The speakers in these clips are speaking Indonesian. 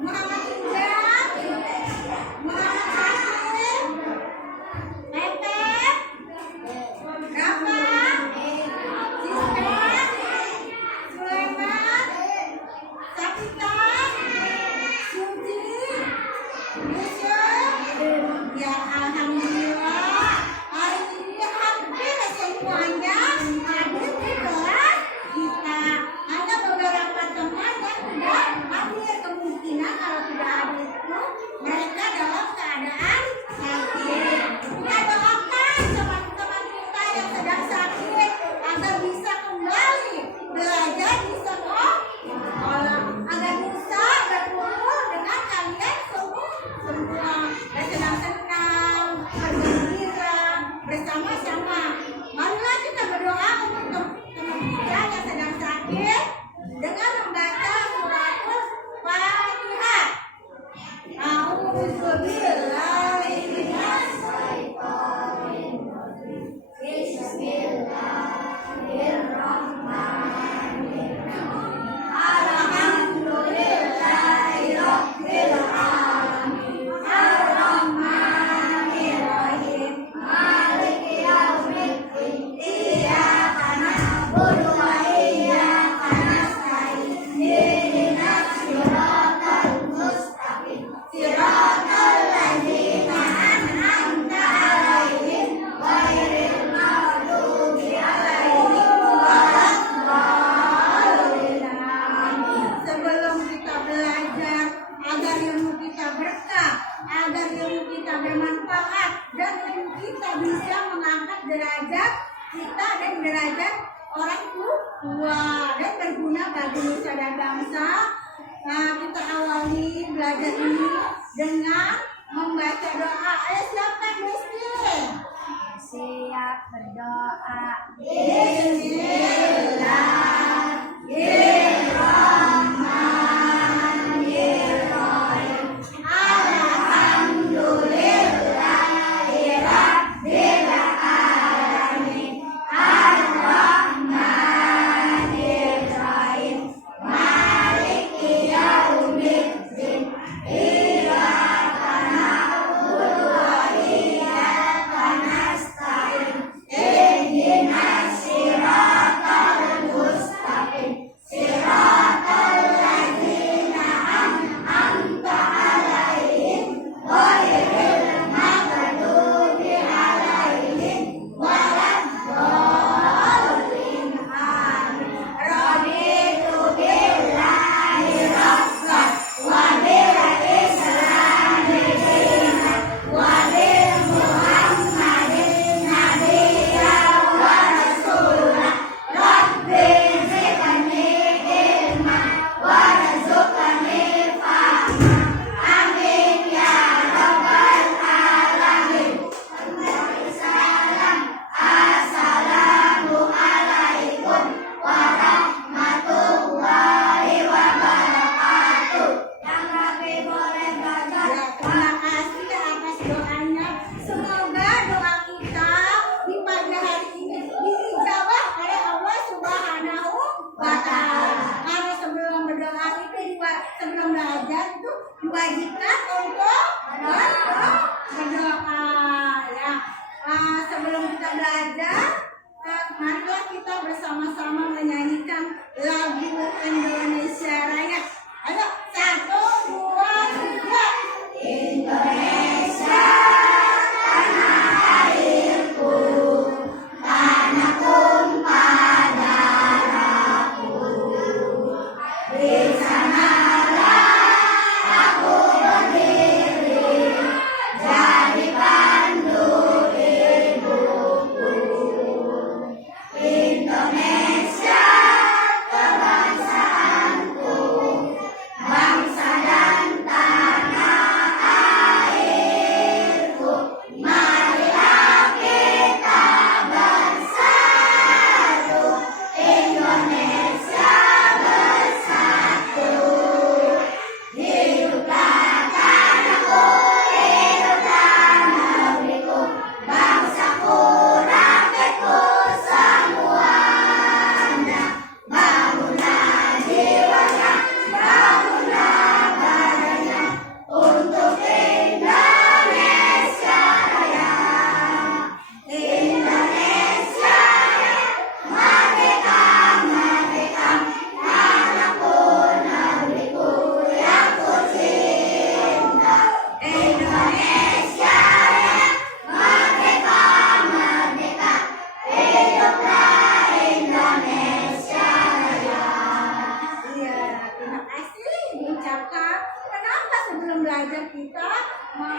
Muhammad Indra, Muhammad Hakim, Pepep, Rafa, Siska, Sulaiman, Sapita, Suci, Yusuf. Ya alhamdulillah hari ini hampir semuanya hadir di kelas kita. Ada beberapa teman yang tidak hadir, kemungkinan kalau tidak hadir itu mereka dalam keadaan sakit. Kita doakan teman-teman kita yang sedang sakit agar bisa kembali belajar di sekolah, agar bisa berkumpul dengan kalian semua dan senang-senang, bergembira bersama-sama. Marilah kita berdoa untuk teman kita yang sedang sakit dengan membaca suratul Fatihah. A'udzubillahi minasyaitonir rajim. Bismillahirrahmanirrahim. Alhamdulillahirabbil alamin. Arrahmanirrahim. Maliki yaumiddin. Iyyaka na'budu wa iyyaka nasta'in. Ihdinas siratal mustaqim. Siratal ladzina an'amta 'alaihim ghairil maghdubi 'alaihim waladdallin. Amin. Sebelum kita belajar agar ilmu kita berkah, agar ilmu kita bermanfaat, dan ilmu kita bisa mengangkat derajat kita dan derajat orang tua dan berguna bagi nusa dan bangsa. Kita awali belajar ini dengan membaca doa. Ayo siapa yang bismillah? Siap berdoa. Bismillahirrahmanirrahim. Alhamdulillahirabbil alamin. Arrahmanirrahim. Maliki yaumiddin. Iyyaka na'budu wa iyyaka nasta'in. Ihdinas siratal mustaqim. Siratal ladzina an'amta 'alaihim ghairil maghdubi 'alaihim waladdallin. Amin. Raditu billahi rabban wa bil islami dinan wa bi Muhammadin nabiyyan wa rasulan. Rabbi zidni ilman warzuqni fahma. Amin ya rabbal alamin. Salam. Assalamu alaikum warahmatullahi wabarakatuh. Yang Rabi boleh belajar. Terima kasih atas doanya. Semoga doa kita di pagi hari ini dijawab oleh Allah Subhanahu wa Ta'ala. Karena sebelum berdoa itu sebelum belajar itu diwajibkan untuk berdoa ya. Sebelum kita belajar, marilah kita bersama-sama menyanyikan lagu Indonesia Raya. Ayo, 1, 2, 3. Indonesia tanah airku, tanah tumpah darahku. Di sanalah aku berdiri, jadi pandu hidupku. Indonesia kebangsaanku, sebelum belajar kita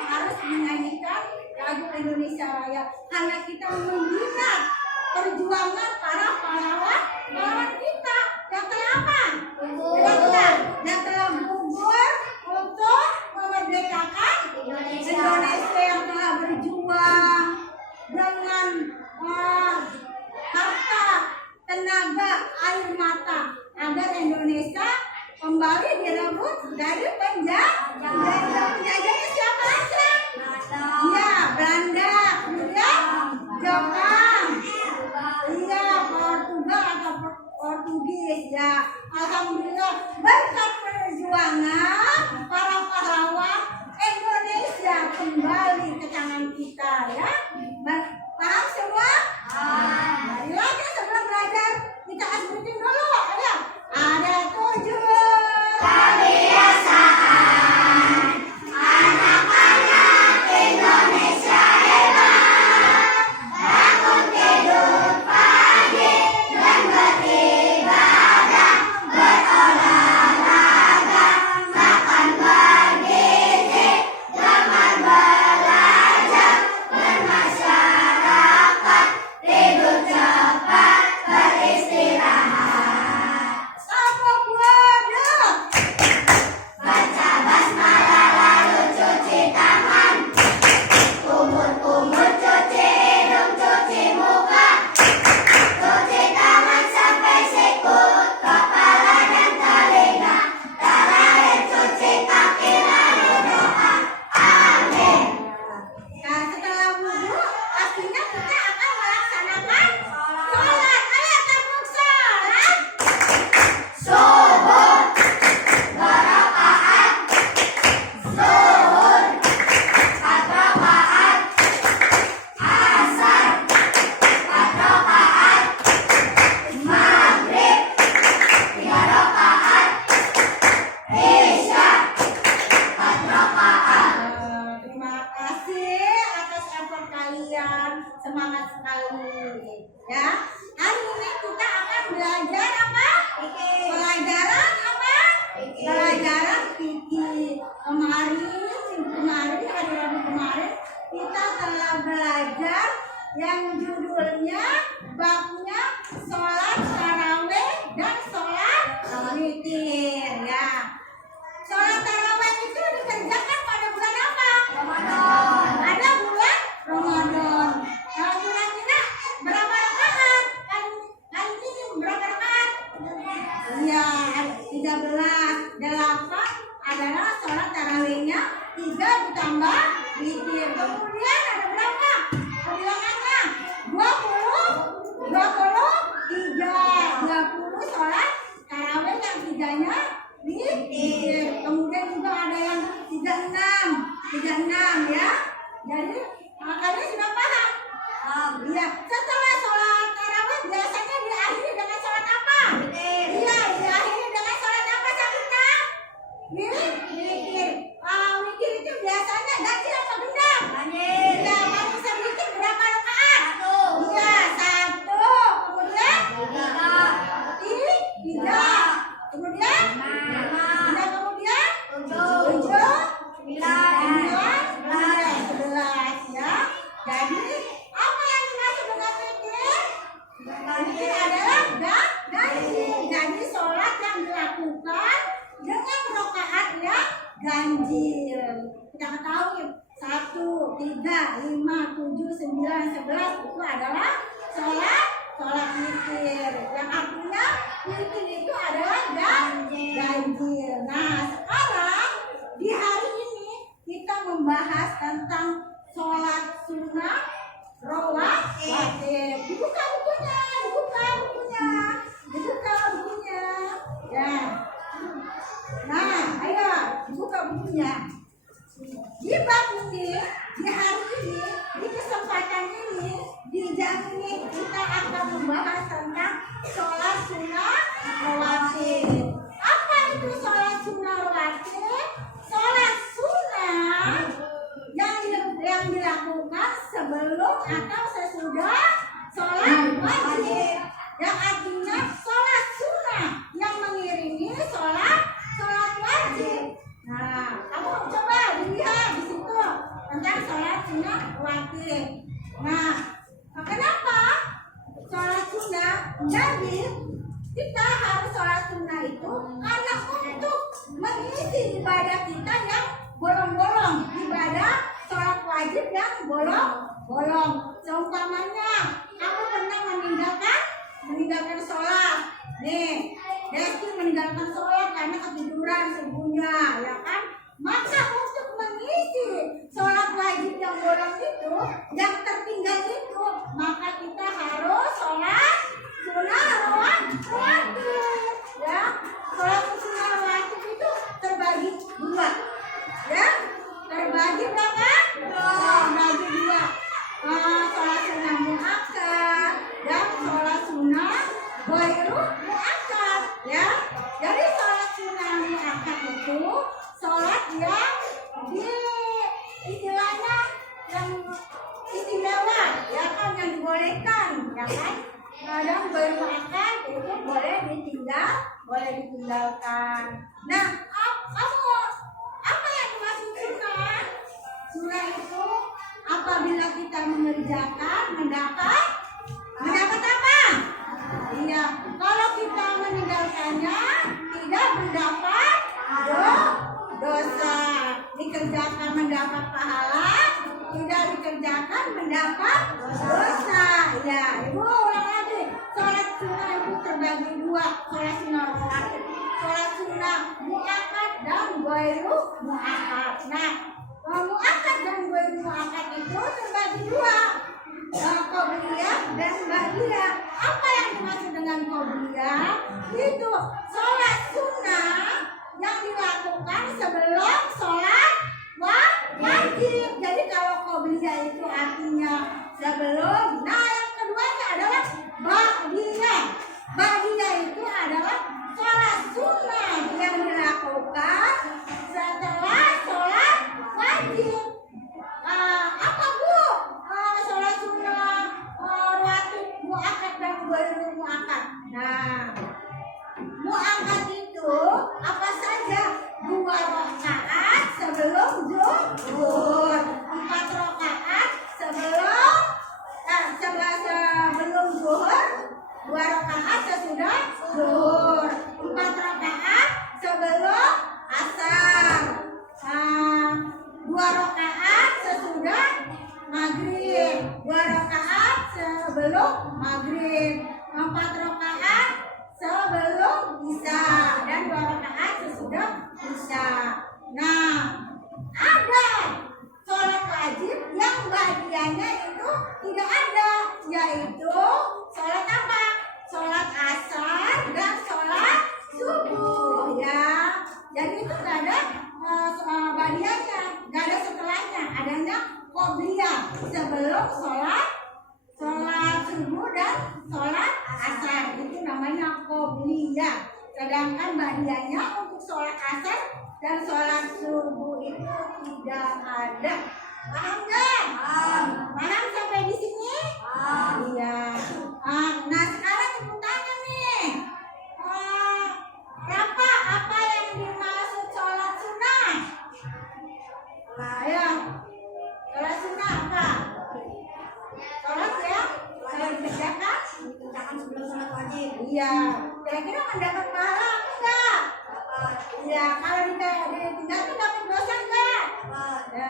harus menyanyikan lagu Indonesia Raya karena kita membina perjuangan para pahlawan kita yang telah apa? Yang telah gugur untuk memerdekakan Indonesia, yang telah berjuang dengan harta, tenaga, air mata agar Indonesia kembali direbut dari penjajahnya siapa aja? Ya, Belanda, kemudian Jepang, iya, Portugal atau Portugis ya. Alhamdulillah berkat perjuangan para pahlawan Indonesia kembali ke tangan kita ya. Paham semua? Marilah sebelum belajar kita sebutin dulu. Ayo. Ada 7 kebiasaan anak-anak Indonesia hebat. Bangun tidur pagi dan beribadah, berolahraga, makan bergizi, gemar belajar, bermasyarakat, tidur cepat, beristirahat. Satu kuadrat. Baca basmalah lalu cuci tangan, kumur-kumur cuci hidung, cuci muka, cuci tangan sampai sikut, kepala dan telinga, terakhir cuci kaki lalu doa. Amin. Nah, setelah wudhu, pastinya kita akan melaksanakan sholat. Ayo tabuk sholat. Subuh, 2 rakaat. Zuhur, 4 rakaat. Asar, 4 rakaat. Maghrib, 3 rakaat. Isya, 4 rakaat. Terima kasih atas effort kalian, semangat sekali ya. Hari ini kita akan belajar apa? Pelajaran apa? Pelajaran fikih. Kemarin hari Rabu kemarin kita telah belajar yang judulnya babnya sholat tarawih dan sholat witir ya. Sholat tarawih itu dikerjakan pada bulan apa? Ramadan. Ada bulan Ramadan. Kalau kira-kira berapa rakaat? Kan ini berapa rakaat? Iya, 13. 8 adalah sholat tarawihnya, 3 ditambah witir. Kemudian ada berapa? Kebilangannya 20 sholat tarawih yang 3-nya witir. Kemudian juga ada yang 36 ya. Jadi makanya sudah paham. Iya, setelah sholat tarawih biasanya diakhiri dengan sholat apa? Iya, diakhiri dengan sholat apa Sabina? Witir. Witir itu biasanya ganjil apa genap? Iya, paling sedikit berapa rakaat? 1. Iya, 1. Kemudian 3. Kemudian 5. Kemudian 7. 11 ya. Jadi apa yang dimaksud dengan witir? Witir adalah ganjil. Jadi sholat yang dilakukan dengan rakaat yang ganjil. Kita ketahui 1, 3, 5, 7, 9, 11 itu adalah sholat witir. Yang artinya witir itu adalah ganjil. Nah, sekarang di hari ini kita membahas tentang sholat sunnah rawatib. Dibuka bukunya. Ya. Nah, ayo dibuka bukunya. Di bab ini, di hari ini, di kesempatan ini, di jam ini kita akan membahas tentang sholat sunnah rawatib. Apa itu sholat sunnah rawatib? Sholat sunnah yang dilakukan sebelum atau sesudah sholat wajib. Yang artinya sholat sunnah yang mengiringi sholat wajib. Nah, kamu coba sunnah rawatib. Nah, kenapa sholat sunnah? Jadi kita harus sholat sunnah itu karena untuk mengisi ibadah kita yang bolong-bolong, ibadah sholat wajib yang bolong-bolong. Seumpamanya kamu pernah meninggalkan sholat, nih, Desti meninggalkan sholat karena ketiduran subuhnya, ya kan? Maka untuk mengisi sholat wajib yang bolong itu, yang tertinggal itu, maka kita harus sholat sunnah rawatib, ya. Sholat sunnah rawatib itu terbagi dua, ya. Terbagi berapa? Terbagi dua. Sholat sunnah muakkad dan sholat sunnah ghairu muakkad, ya. Jadi sholat sunnah muakkad itu sholat yang di istilahnya yang istimewa, ya kan, yang dibolehkan, ya kan. Dan ghairu muakkad itu boleh ditinggalkan. Nah, apa yang dimaksud sunnah? Sunnah itu apabila kita mengerjakan mendapat apa? Iya, kalau kita meninggalkannya tidak mendapat dosa. Dikerjakan mendapat pahala, tidak dikerjakan mendapat dosa. Ya, Ibu ulang lagi. Sholat sunnah itu terbagi dua, sholat sunnah rawatib, sholat sunnah muakkad dan ghairu muakkad. Nah, muakkad dan ghairu muakkad itu terbagi dua, qobliyah dan ba'diyah. Apa yang dimaksud dengan qobliyah? Itu sholat sunnah yang dilakukan sebelum sholat wajib. Jadi kalau qobliyah itu artinya sebelum. Nah, yang keduanya adalah ba'diyah. Ba'diyah itu adalah sholat sunnah yang dilakukan setelah sholat wajib. Apa Bu? Sholat sunnah rawatib muakkad dan ghairu muakkad. Nah, muakkad itu apa saja? 2 rakaat sebelum zuhur, 4 rakaat sebelum zuhur, 2 rakaat sesudah zuhur, 4 rakaat sebelum asar, 2 rakaat sesudah maghrib, 2 rakaat sebelum maghrib, 4 rakaat sebelum isya, dan 2 rakaat sesudah isya. Nah, ada sholat wajib yang bagiannya itu tidak ada, yaitu sholat apa? Sholat asar dan sholat subuh, ya. Jadi itu tidak ada bagiannya, tidak ada setelahnya, adanya qobliyah sebelum sholat subuh dan sholat asar, itu namanya qobliyah. Sedangkan bagiannya untuk sholat asar dan sholat subuh itu tidak ada. Paham nggak? Paham sampai di sini? Iya. Nah, sekarang ibu tanya nih, apa yang dimaksud sholat sunnah? Ayo, sholat sunnah apa? Sholat ya, kalau dikerjakan sebelum sholat wajib. Iya. Kira-kira mendapat pahala enggak? Iya. Kalau ditinggalkan dapat dosa enggak? Ya,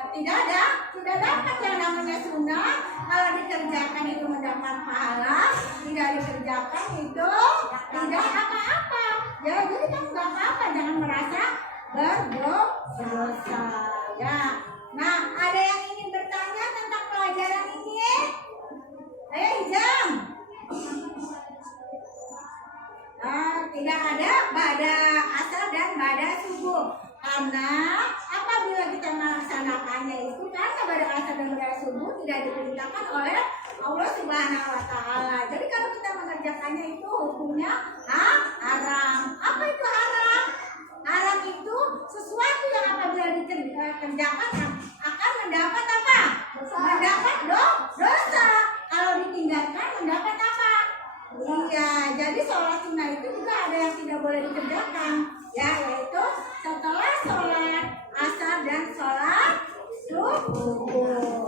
tidak dapat yang namanya sunnah. Kalau dikerjakan itu mendapat pahala, tidak dikerjakan itu tidak apa-apa. Ya, jadi kamu enggak apa-apa, jangan merasa berdosa. Ya. Nah, ada yang ingin bertanya tentang pelajaran ini? Ayo, Ijam. Tidak ada ba'da asar dan ba'da subuh, karena apabila kita melaksanakannya itu karena ba'da asar dan ba'da subuh tidak diperintahkan oleh Allah Subhanahu wa Ta'ala. Jadi kalau kita mengerjakannya itu hukumnya haram. Apa itu haram? Haram itu sesuatu yang apabila dikerjakan akan mendapat apa? Mendapat dosa. Kalau ditinggalkan mendapat apa? Iya, jadi sholat sunnah itu juga ada yang tidak boleh dikerjakan, ya, yaitu setelah sholat asar dan sholat subuh.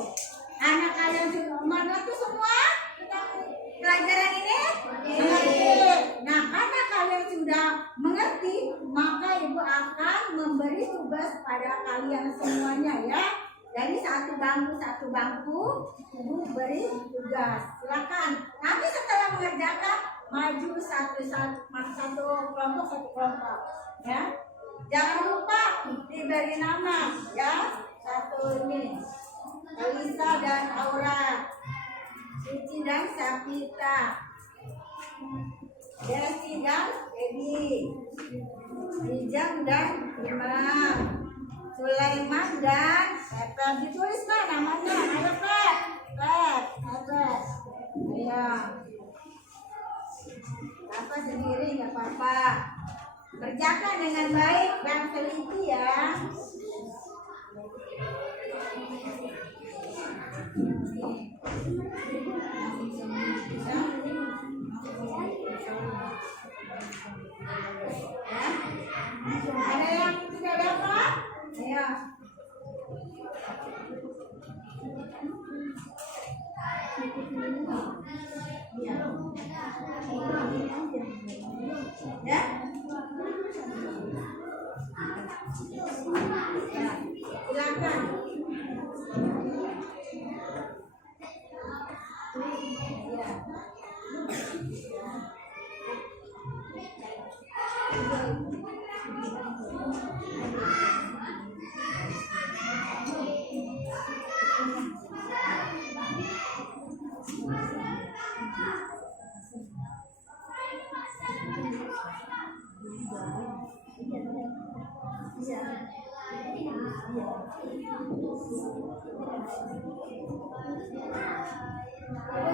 beri tugas pada kalian semuanya ya. Jadi satu bangku ibu beri tugas. Silakan. Nanti setelah mengerjakan maju satu kelompok ya. Jangan lupa diberi nama ya. Satu ini Elisa dan Aura, Cici dan Sapita, Desi dan Edi, Rijang dan Imam, Sulaiman dan Pep. Ditulis Pak namanya. Ayo Pep. Ayo. Apa sendiri nggak apa-apa. Kerjakan dengan baik dan teliti ya. Ada yang tidak dapat? Ayo. Ya. Silakan.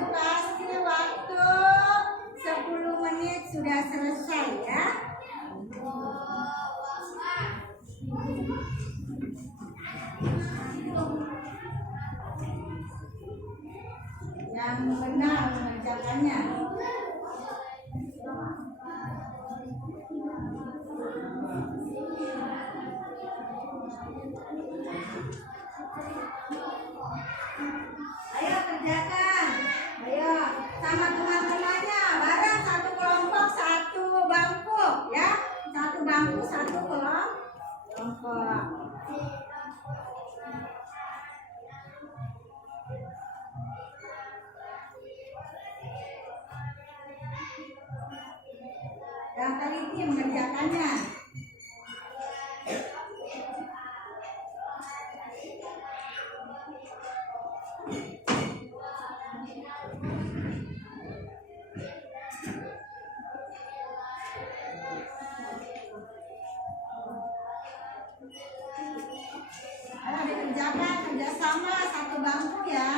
Kasih waktu 10 menit sudah selesai ya. Yang benar mengerjakannya. Ayo kerjakan. Ayo sama teman-temannya. Bareng satu kelompok satu bangku ya. Satu bangku satu kelompok. Yang teliti mengerjakannya. Ayo dikerjakan kerjasama satu bangku ya.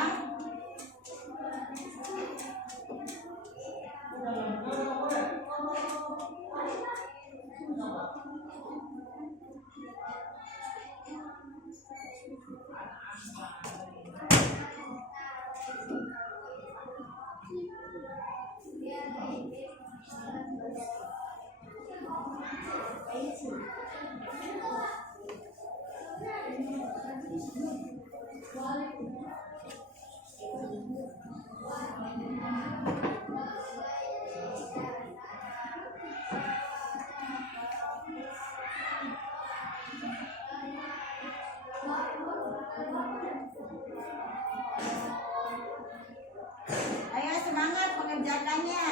Ayo semangat mengerjakannya.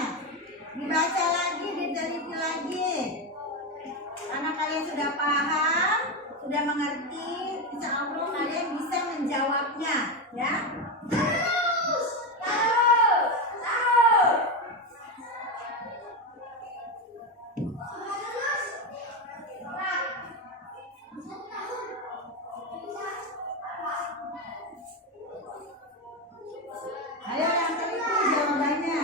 Dibaca lagi, diteliti lagi. Karena kalian sudah paham, sudah mengerti, insya Allah kalian bisa menjawabnya, ya. Ayo yang teliti jawabannya.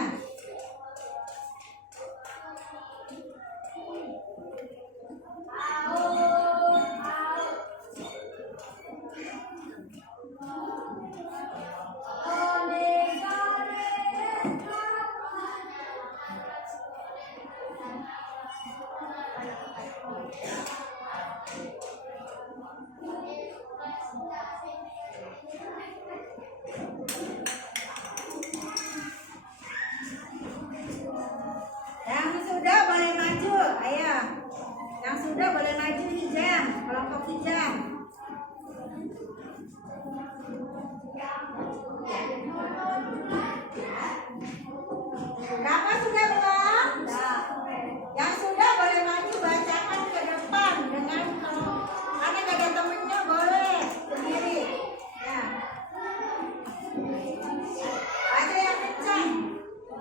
Berapa sudah belum? Yang sudah boleh maju bacakan ke depan dengan karena gak ada temennya boleh sendiri. Ya. Baca yang kencang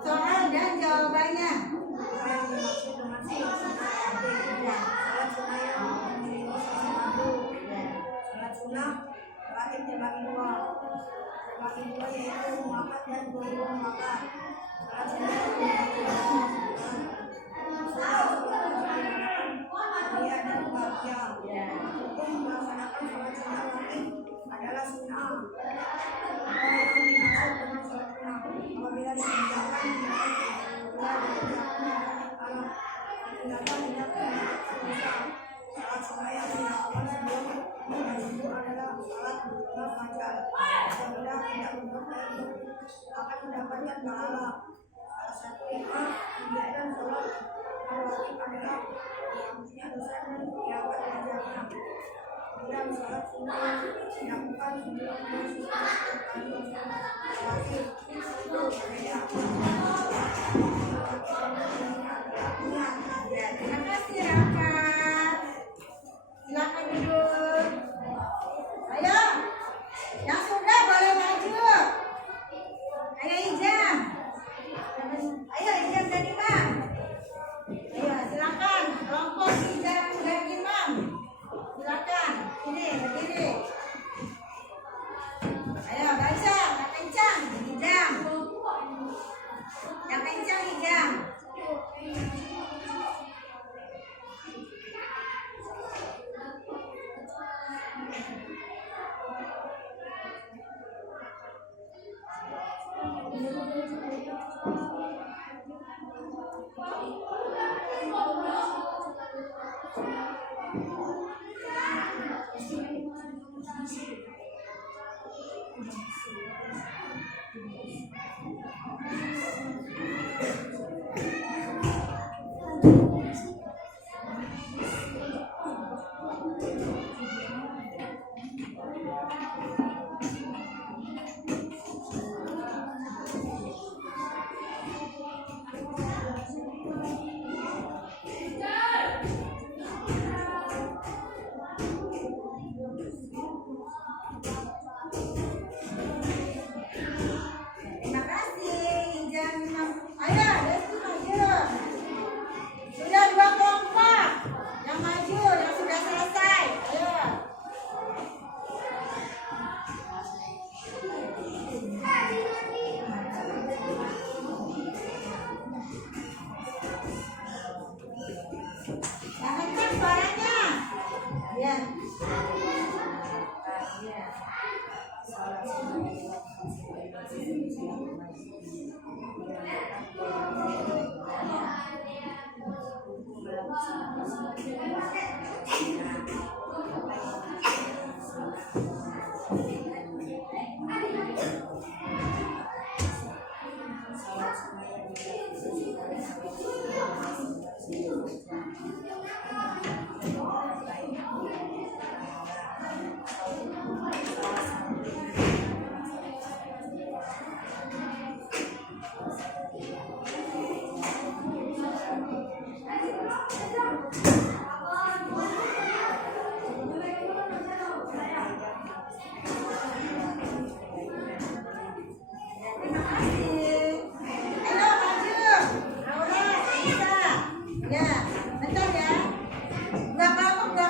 soal dan jawabannya. Terbagi dua yaitu muakat dan dua muakat. Dia dan bahagia. Hukum melaksanakan sholat sunnah wajib adalah sunnah. Apabila dikerjakan salat sunnah yang dilakukan sebelum itu adalah salat dua fajar. Apabila tidak untuk akan mendapatkan pahala. Salah satu imam menjadikan sholat wajib adalah punya dosa dan diangkat derajatnya. Kemudian sholat sunnah dilakukan sebelum masuk wajib itu berbeda. Terima kasih Raka. Silakan duduk. Ayo, yang sudah boleh maju. Ayo Ijam. Ayo Ijam dan Imam. Ayo silakan. Kelompok Ijam dan Imam. Silakan. Ini berdiri. Ayo baca. Yang kencang. Ijam. Yang kencang Ijam. Terima kasih Ijam Imam. Ayo, Desi maju. Sudah dua kelompok yang maju, yang sudah selesai. Ayo. Yang kencang suaranya. Ya. Terima kasih. Ayo maju. Laura, Isa. Ya, bentar ya. Dua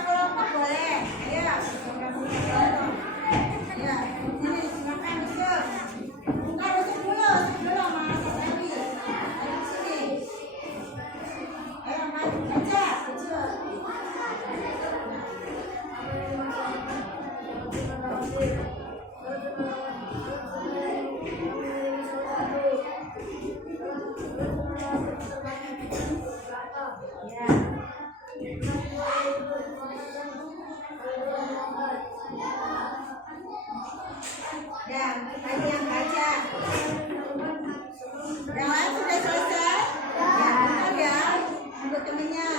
kelompok boleh. Ayo. Ya, sini silakan duduk. Enggak duduk dulu sama Mas Dewi. Ayo sini. Ayo maju baca. Dan tadi yang baca, yang lain sudah selesai. Ya, benar ya, untuk temennya.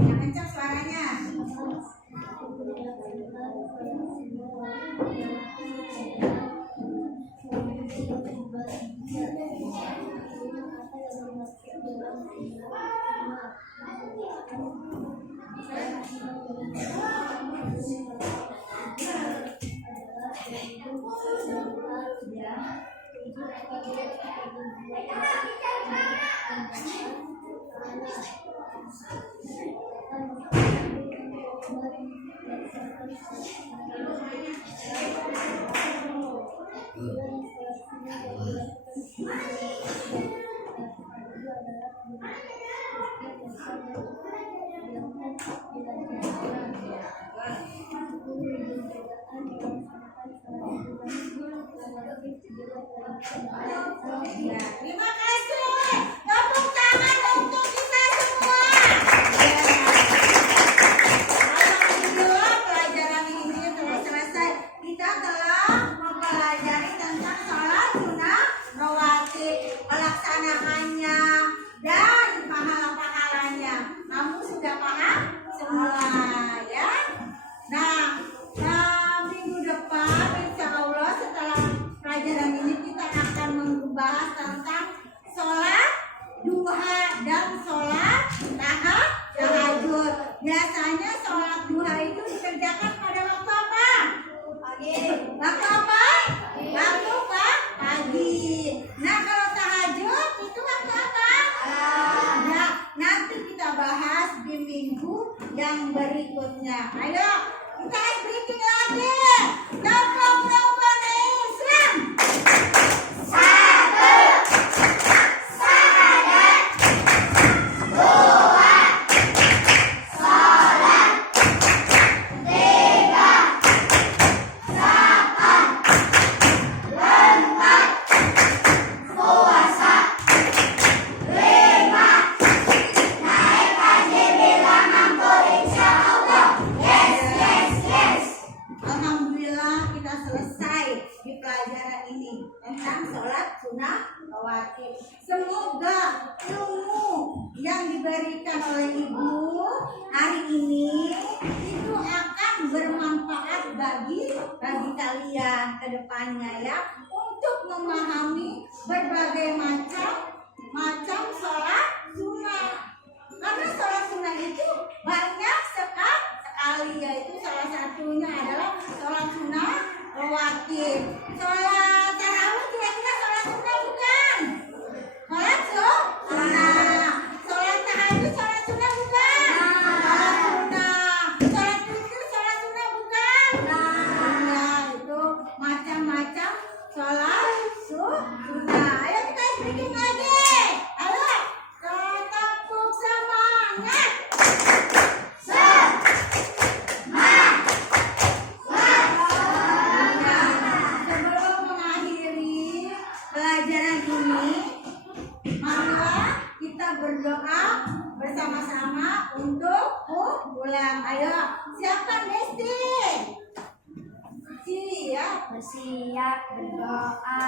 Yang kencang suaranya. Terima kasih. Tepuk tangan untuk kita semua. Alhamdulillah pelajaran ini telah selesai. Kita telah mempelajari tentang sholat sunnah rawatib, pelaksanaannya dan pahala-pahalanya. Kamu sudah paham semua ya? Nah, minggu depan insya Allah setelah pelajaran ini kita akan membahas tentang sholat di minggu yang berikutnya. Ayo kita breaking lagi. Tepuk tangan Islam. Alhamdulillah kita selesai di pelajaran ini tentang sholat sunnah rawatib. Semoga ilmu yang diberikan oleh ibu hari ini itu akan bermanfaat bagi kalian ke depannya ya, untuk memahami berbagai macam sholat sunnah. Karena sholat sunnah itu banyak sekali, yaitu salah satunya adalah sholat sunnah rawatib. Sholat tarawih kira-kira sholat sunnah bukan? Sholat sunnah. Sholat tahajud sholat sunnah bukan? Sholat sunnah. Sholat witir sholat sunnah bukan? Nah, itu macam-macam sholat sunnah. Ayo kita bikin lagi. Ayo, tepuk semangat. Sebelum mengakhiri pelajaran ini, marilah kita berdoa bersama-sama untuk pulang. Ayo, siapkan Besti. Siap Bersiap berdoa.